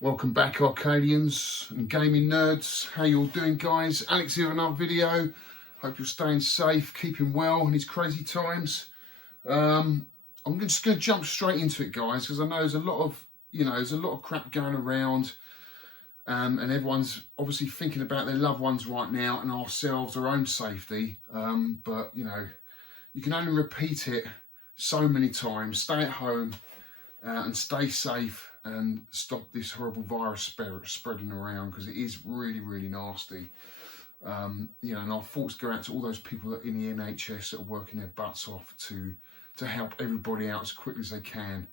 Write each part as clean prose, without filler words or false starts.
Welcome back, Arcadians and gaming nerds. How you all doing, guys? Alex here with another video. Hope you're staying safe, keeping well in these crazy times. I'm just going to jump straight into it, guys, because I know there's a lot of crap going around, and everyone's obviously thinking about their loved ones right now and ourselves, our own safety. But you can only repeat it so many times. Stay at home and stay safe, and stop this horrible virus spreading around, because it is really, really nasty. And our thoughts go out to all those people that in the NHS that are working their butts off to help everybody out as quickly as they can.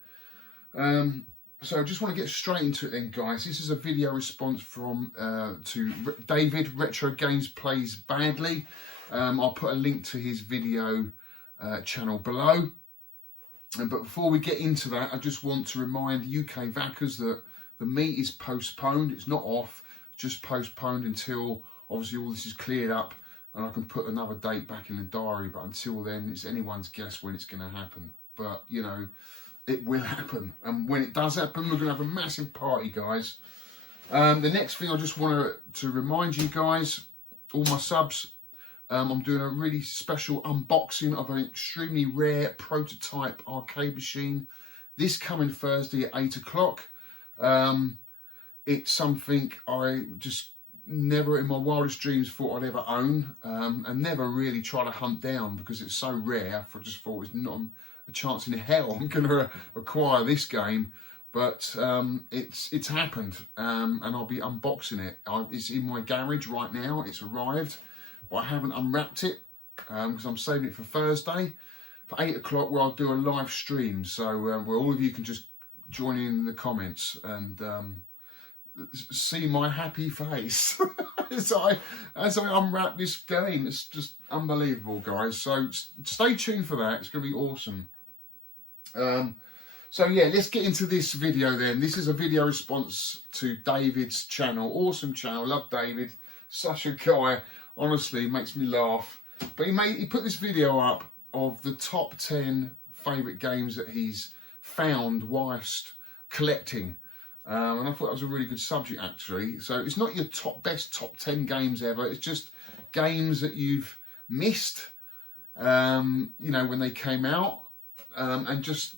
So I just want to get straight into it then, guys. This is a video response from to David, Retro Games Plays Badly. I'll put a link to his video channel below. But before we get into that, I just want to remind UK VACers that the meet is postponed. It's not off, it's just postponed until obviously all this is cleared up and I can put another date back in the diary. But until then, it's anyone's guess when it's going to happen. But, it will happen. And when it does happen, we're going to have a massive party, guys. The next thing I just want to remind you guys, all my subs, I'm doing a really special unboxing of an extremely rare prototype arcade machine this coming Thursday at 8 o'clock. It's something I just never in my wildest dreams thought I'd ever own, and never really try to hunt down because it's so rare. I just thought it's not a chance in hell I'm going to acquire this game. But it's happened, and I'll be unboxing it. It's in my garage right now. It's arrived. I haven't unwrapped it because I'm saving it for Thursday for 8 o'clock, where I'll do a live stream. So where all of you can just join in the comments and see my happy face as I unwrap this game. It's just unbelievable, guys. So stay tuned for that. It's going to be awesome. So yeah, let's get into this video then. This is a video response to David's channel. Awesome channel. Love David. Such a guy. Honestly, makes me laugh. But he put this video up of the top 10 favourite games that he's found whilst collecting. And I thought that was a really good subject, actually. So it's not your best top 10 games ever. It's just games that you've missed, when they came out, and just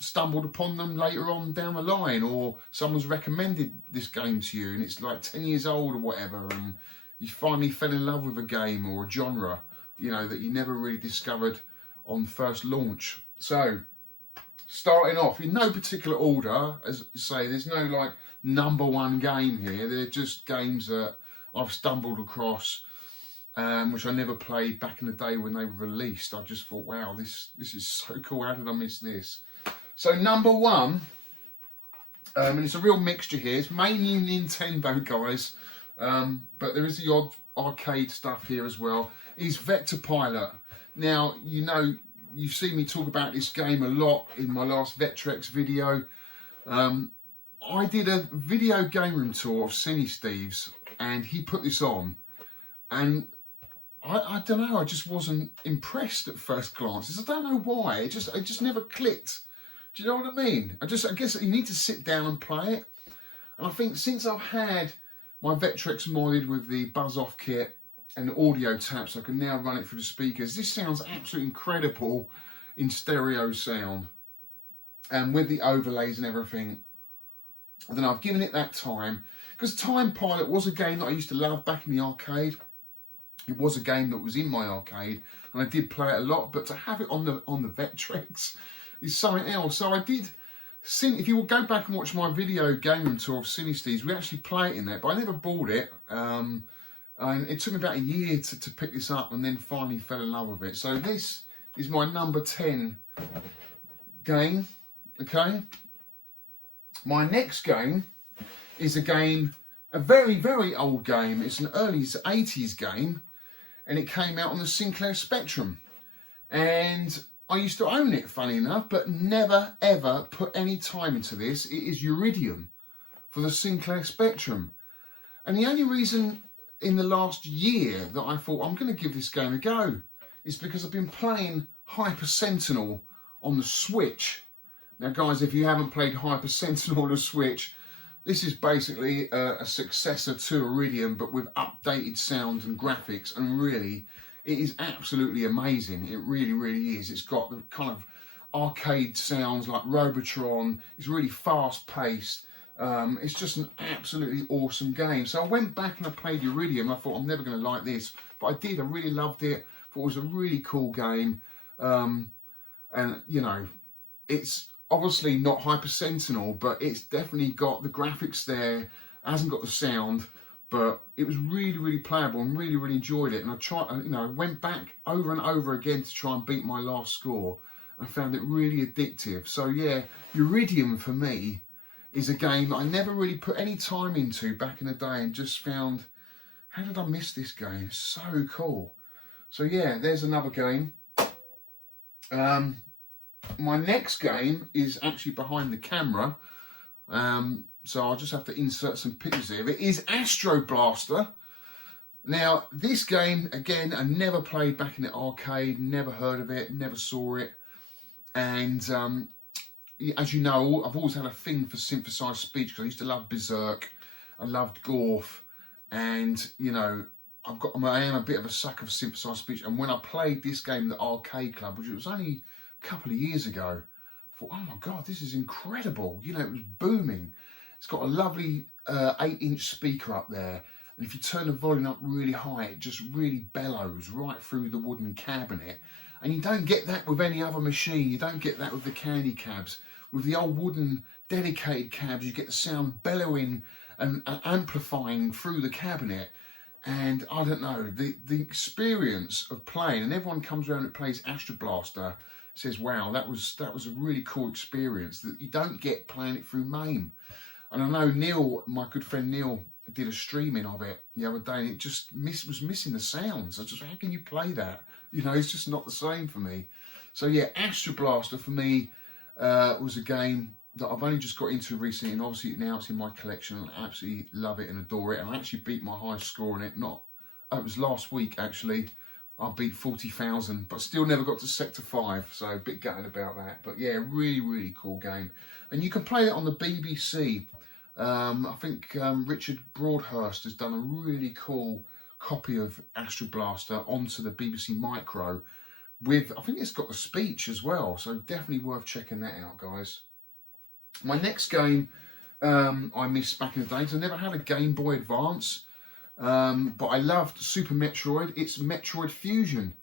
stumbled upon them later on down the line, or someone's recommended this game to you and it's like 10 years old or whatever, and you finally fell in love with a game or a genre, that you never really discovered on first launch. So, starting off, in no particular order, as I say, there's no like number one game here. They're just games that I've stumbled across, which I never played back in the day when they were released. I just thought, wow, this is so cool. How did I miss this? So number one, and it's a real mixture here. It's mainly Nintendo, guys. But there is the odd arcade stuff here as well, is Vector Pilot. Now, you've seen me talk about this game a lot in my last Vectrex video. I did a video game room tour of Cine Steve's, and he put this on, and I don't know, I just wasn't impressed at first glance. I don't know why, it just never clicked. Do you know what I mean? I guess you need to sit down and play it. And I think since I've had my Vectrex modded with the buzz-off kit and the audio taps, I can now run it through the speakers. This sounds absolutely incredible in stereo sound, and with the overlays and everything. And then I've given it that time, because Time Pilot was a game that I used to love back in the arcade. It was a game that was in my arcade, and I did play it a lot. But to have it on the Vectrex is something else. So I did. If you will go back and watch my video game room tour of Cine Steve's, we actually play it in there, but I never bought it. And it took me about a year to pick this up, and then finally fell in love with it. So this is my number 10 game, okay? My next game is a very, very old game. It's an early 80s game, and it came out on the Sinclair Spectrum. And I used to own it, funny enough, but never, ever put any time into this. It is Iridium for the Sinclair Spectrum. And the only reason in the last year that I thought I'm going to give this game a go is because I've been playing Hyper Sentinel on the Switch. Now, guys, if you haven't played Hyper Sentinel on the Switch, This is basically a successor to Iridium, but with updated sound and graphics, and really, it is absolutely amazing. It really, really is. It's got the kind of arcade sounds like Robotron. It's really fast-paced. It's just an absolutely awesome game. So I went back and I played Iridium. And I thought, I'm never going to like this, but I did. I really loved it. Thought it was a really cool game. And, you know, it's obviously not Hyper Sentinel, but it's definitely got the graphics there. It hasn't got the sound, but it was really, really playable and really, really enjoyed it. And I tried, you know, went back over and over again to try and beat my last score and found it really addictive. So yeah, Iridium for me is a game that I never really put any time into back in the day, and just found, how did I miss this game? It's so cool. So yeah, there's another game. My next game is actually behind the camera, so I'll just have to insert some pictures here. It is Astro Blaster. Now, this game, again, I never played back in the arcade, never heard of it, never saw it. And as you know, I've always had a thing for synthesized speech, because I used to love Berserk, I loved Gorf, and, you know, I am a bit of a sucker for synthesized speech. And when I played this game at the arcade club, which it was only a couple of years ago, I thought, oh my God, this is incredible. You know, it was booming. It's got a lovely 8-inch speaker up there. And if you turn the volume up really high, it just really bellows right through the wooden cabinet. And you don't get that with any other machine. You don't get that with the candy cabs. With the old wooden dedicated cabs, you get the sound bellowing and amplifying through the cabinet. And I don't know, the experience of playing, and everyone comes around and plays Astro Blaster, says, wow, that was a really cool experience that you don't get playing it through MAME. And I know Neil, my good friend Neil, did a streaming of it the other day, and it just was missing the sounds. I just, how can you play that? You know, it's just not the same for me. So yeah, Astro Blaster for me was a game that I've only just got into recently, and obviously now it's in my collection, and I absolutely love it and adore it. And I actually beat my highest score on it, it was last week actually. I beat 40,000, but still never got to Sector 5, so a bit gutted about that. But yeah, really, really cool game. And you can play it on the BBC. I think Richard Broadhurst has done a really cool copy of Astro Blaster onto the BBC Micro with, I think it's got the speech as well, so definitely worth checking that out, guys. My next game I missed back in the day, because I never had a Game Boy Advance, but I loved Super Metroid. It's Metroid Fusion.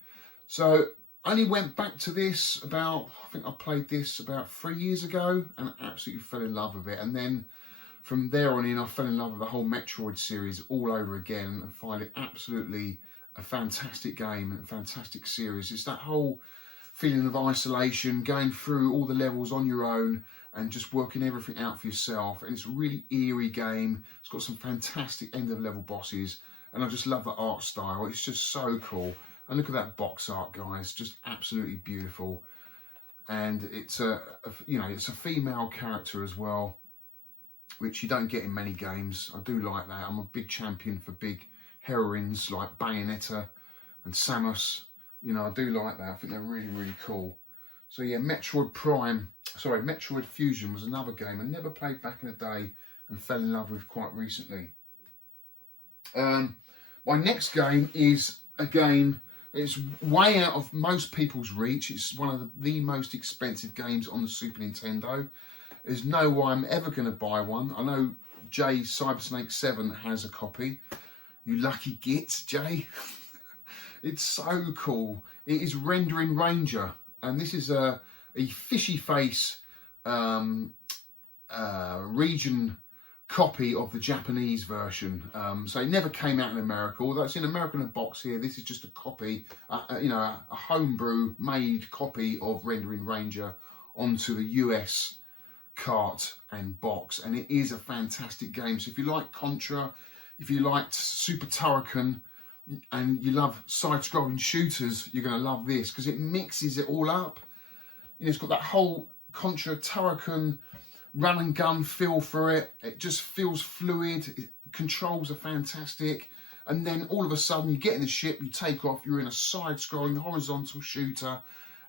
So I only went back to this about, I think I played this about 3 years ago, and absolutely fell in love with it. And then from there on in, I fell in love with the whole Metroid series all over again, and find it absolutely a fantastic game and a fantastic series. It's that whole feeling of isolation, going through all the levels on your own and just working everything out for yourself. And it's a really eerie game. It's got some fantastic end of level bosses, and I just love the art style. It's just so cool. And look at that box art, guys, just absolutely beautiful. And it's it's a female character as well, which you don't get in many games. I do like that. I'm a big champion for big heroines like Bayonetta and Samus. You know, I do like that. I think they're really, really cool. So yeah, Metroid Fusion was another game I never played back in the day and fell in love with quite recently. My next game is a game that's way out of most people's reach. It's one of the most expensive games on the Super Nintendo. There's no way I'm ever going to buy one. I know Jay Cybersnake 7 has a copy. You lucky git, Jay. It's so cool. It is Rendering Ranger, and this is a fishy face region copy of the Japanese version. So it never came out in America, although it's in America in a box here. This is just a copy, a homebrew made copy of Rendering Ranger onto the US cart and box, and it is a fantastic game. So if you like Contra, if you liked Super Turrican, and you love side-scrolling shooters, you're going to love this, because it mixes it all up. You know, it's got that whole Contra Turrican run and gun feel for it. It just feels fluid. Controls are fantastic. And then all of a sudden you get in the ship, you take off, you're in a side-scrolling horizontal shooter,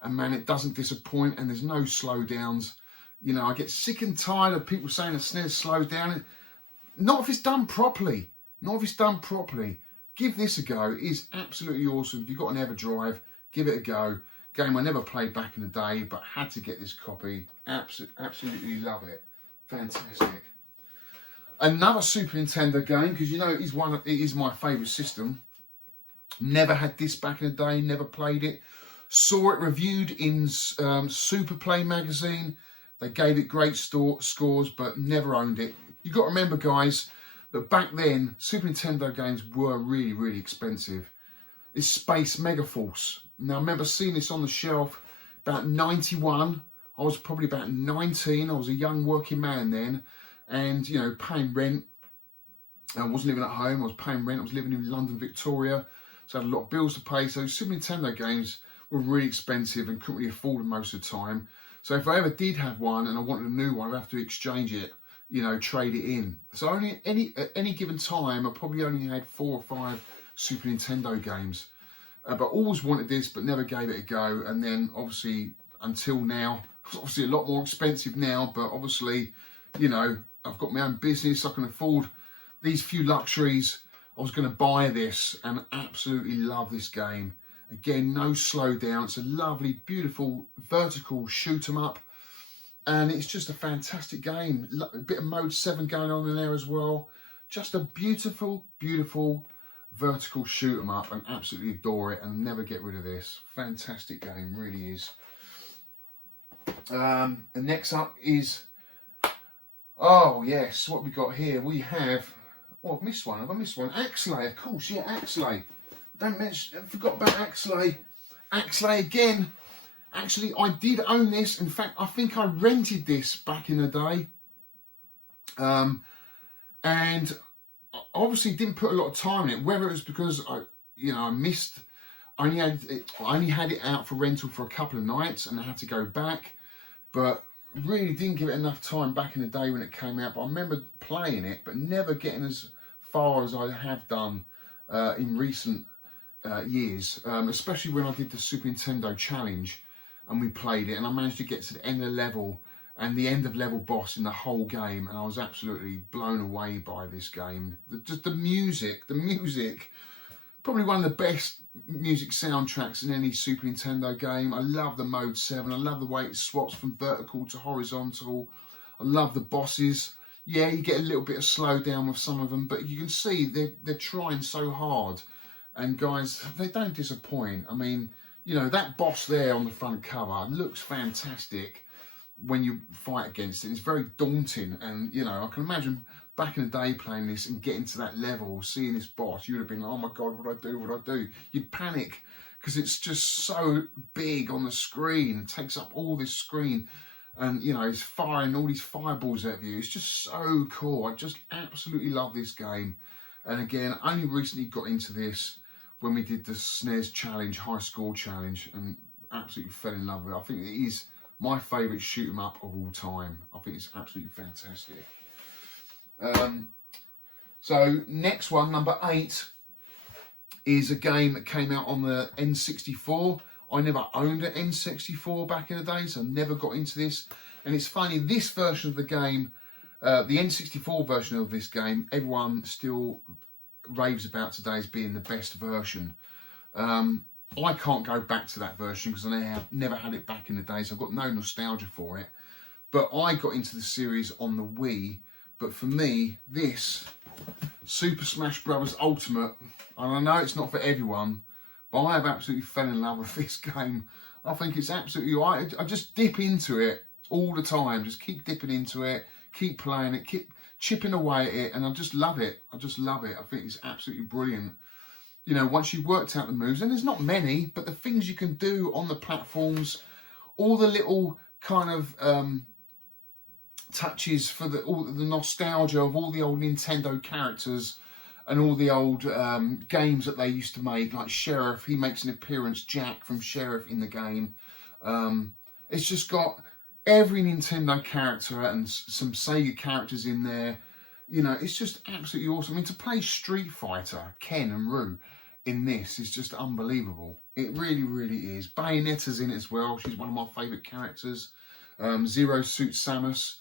and man, it doesn't disappoint, and there's no slowdowns. You know, I get sick and tired of people saying the SNES slowed down. not if it's done properly. Not if it's done properly. Give this a go. It is absolutely awesome. If you've got an EverDrive, give it a go. Game I never played back in the day, but had to get this copy. Absolutely love it. Fantastic. Another Super Nintendo game, because you know it is my favourite system. Never had this back in the day, never played it. Saw it reviewed in Super Play magazine. They gave it great scores, but never owned it. You've got to remember, guys, that back then, Super Nintendo games were really, really expensive. It's Space Megaforce. Now, I remember seeing this on the shelf about 91. I was probably about 19. I was a young working man then. And, you know, paying rent. I wasn't living at home. I was paying rent. I was living in London, Victoria. So I had a lot of bills to pay. So Super Nintendo games were really expensive and couldn't really afford them most of the time. So if I ever did have one and I wanted a new one, I'd have to exchange it, you know, trade it in. So at any given time, I probably only had 4 or 5 Super Nintendo games. But always wanted this, but never gave it a go. And then obviously until now, it's obviously a lot more expensive now, but obviously, you know, I've got my own business. I can afford these few luxuries. I was going to buy this and absolutely love this game. Again, no slowdown. It's a lovely, beautiful, vertical shoot 'em up. And it's just a fantastic game. A bit of Mode 7 going on in there as well. Just a beautiful, beautiful vertical shoot 'em up, and absolutely adore it and never get rid of this. Fantastic game, really is. And next up is, oh yes, what we got here? We have, oh, I've missed one. Have I missed one? Axlay, of course, yeah, Axlay. I forgot about Axlay. Axlay again. Actually, I did own this. In fact, I think I rented this back in the day. And obviously didn't put a lot of time in it. Whether it was because I missed, I only had it out for rental for a couple of nights and I had to go back. But really didn't give it enough time back in the day when it came out. But I remember playing it, but never getting as far as I have done in recent years, especially when I did the Super Nintendo Challenge and we played it, and I managed to get to the end of the level and the end of level boss in the whole game, and I was absolutely blown away by this game. Just the music, probably one of the best music soundtracks in any Super Nintendo game. I love the Mode 7, I love the way it swaps from vertical to horizontal. I love the bosses. Yeah, you get a little bit of slowdown with some of them, but you can see they're trying so hard. And guys, they don't disappoint. I mean, you know, that boss there on the front cover looks fantastic when you fight against it. It's very daunting. And, you know, I can imagine back in the day playing this and getting to that level, seeing this boss, you would have been like, oh my God, what do I do? What do I do? You'd panic because it's just so big on the screen. It takes up all this screen. And, you know, it's firing all these fireballs at you. It's just so cool. I just absolutely love this game. And again, I only recently got into this when we did the SNES Challenge, High Score Challenge, and absolutely fell in love with it. I think it is my favourite shoot 'em up of all time. I think it's absolutely fantastic. So next one, number 8, is a game that came out on the N64. I never owned an N64 back in the day, so I never got into this. And it's funny, this version of the game, the N64 version of this game, everyone still raves about today as being the best version. I can't go back to that version because I never had it back in the day, so I've got no nostalgia for it. But I got into the series on the Wii. But for me, this Super Smash Bros. Ultimate, and I know it's not for everyone, but I have absolutely fell in love with this game. I think it's absolutely, I just dip into it all the time. Just keep dipping into it, keep playing it, keep chipping away at it, and I just love it. I just love it. I think it's absolutely brilliant. You know, once you've worked out the moves, and there's not many, but the things you can do on the platforms, all the little kind of touches for all the nostalgia of all the old Nintendo characters and all the old games that they used to make, like Sheriff. He makes an appearance, Jack from Sheriff, in the game. It's just got every Nintendo character and some Sega characters in there. You know, it's just absolutely awesome. I mean, to play Street Fighter, Ken and Ryu in this is just unbelievable. It really, really is. Bayonetta's in it as well. She's one of my favourite characters. Zero Suit Samus.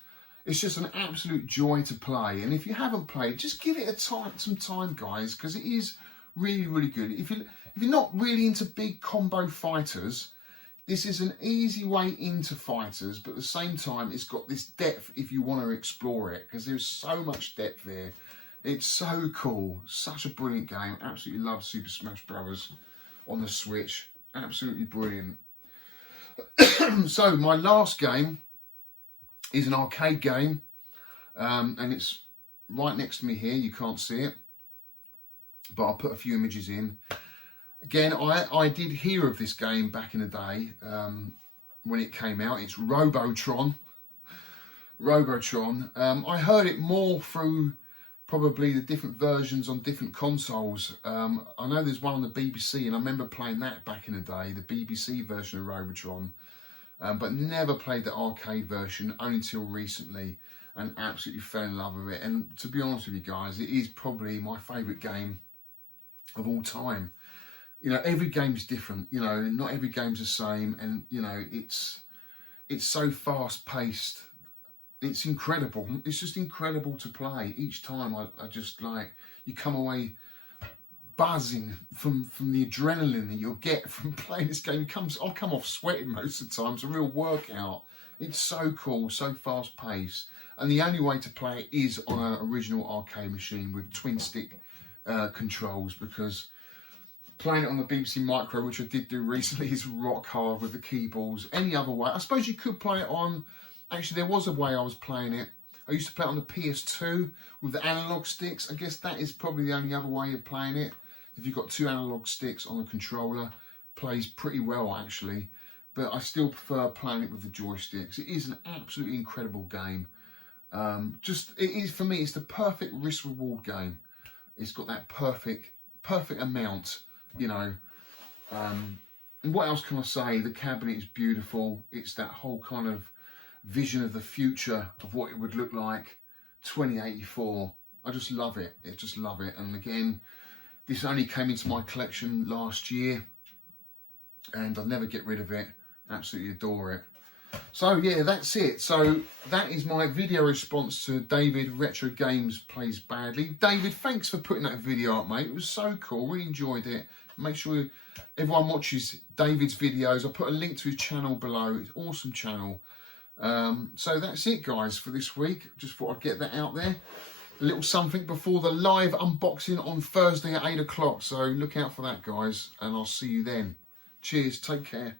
It's just an absolute joy to play. And if you haven't played, just give it some time, guys, because it is really, really good. If you're not really into big combo fighters, this is an easy way into fighters, but at the same time, it's got this depth if you want to explore it, because there's so much depth there. It's so cool. Such a brilliant game. Absolutely love Super Smash Bros. On the Switch. Absolutely brilliant. So my last game is an arcade game, and it's right next to me here. You can't see it, but I'll put a few images in. Again, I did hear of this game back in the day when it came out. It's Robotron. Robotron. I heard it more through probably the different versions on different consoles. I know there's one on the BBC, and I remember playing that back in the day, the BBC version of Robotron, but never played the arcade version, only until recently, and absolutely fell in love with it. And to be honest with you guys, it is probably my favourite game of all time. You know, every game's different, you know, not every game's the same, and, you know, it's so fast-paced. It's incredible. It's just incredible to play. Each time I just, like, you come away buzzing from the adrenaline that you'll get from playing this game. I'll come off sweating most of the time. It's a real workout. It's so cool, so fast-paced. And the only way to play it is on an original arcade machine with twin-stick controls, because playing it on the BBC Micro, which I did do recently, is rock hard with the keyballs. Any other way, I suppose you could play it on, actually there was a way I was playing it. I used to play it on the PS2 with the analog sticks. I guess that is probably the only other way of playing it. If you've got two analog sticks on a controller, plays pretty well actually. But I still prefer playing it with the joysticks. It is an absolutely incredible game. It is, for me, it's the perfect risk-reward game. It's got that perfect amount, you know. And what else can I say? The cabinet is beautiful. It's that whole kind of vision of the future of what it would look like 2084. I just love it. I just love it. And again, this only came into my collection last year, and I'll never get rid of it. Absolutely adore it. So yeah, that's it. So that is my video response to David Retro Games Plays Badly. David, thanks for putting that video up, mate. It was so cool. Really enjoyed it. Make sure everyone watches David's videos. I'll put a link to his channel below. It's an awesome channel. So that's it, guys, for this week. Just thought I'd get that out there. A little something before the live unboxing on Thursday at 8 o'clock. So look out for that, guys, and I'll see you then. Cheers. Take care.